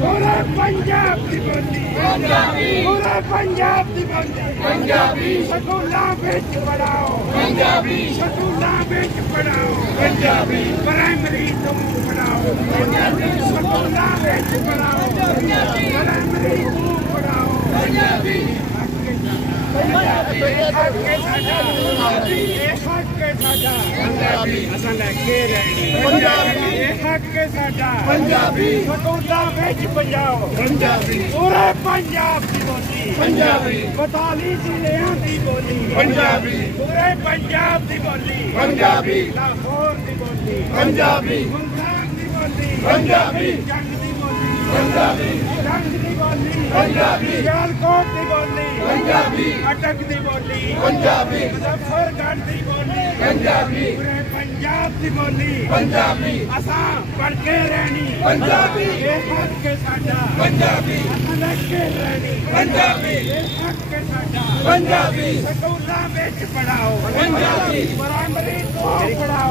पूरे पंजाब की बोली पंजाबी, पूरे पंजाब की बोली पंजाबी, स्कूलों विच पढ़ाओ पंजाबी, स्कूलों विच पढ़ाओ पंजाबी, प्राइमरी तो पढ़ाओ पंजाबी, स्कूलों विच पढ़ाओ पंजाबी, प्राइमरी तो पढ़ाओ पंजाबी। पूरे पंजाब की बोली पंजाबी, 42 जिलों की बोली पंजाबी, पूरे पंजाब की बोली पंजाबी, लाहौर की बोली पंजाबी, मुल्तान की बोली पंजाबी, जंग की बोली पंजाबी, जंग की बोली पंजाबी, सियालकोट की बोली पंजाबी, अटक की बोली पंजाबी, मुजफ्फरगढ़ की बोली पंजाबी, पूरे पंजाब की बोली पंजाबी, असा पढ़ के रहनी पंजाबी, ये हक के साडा पंजाबी, असा लग के रहनी पंजाबी, ये हक के साडा पंजाबी, स्कूलों विच पढ़ाओ पंजाबी, प्राइमरी तो पढ़ाओ।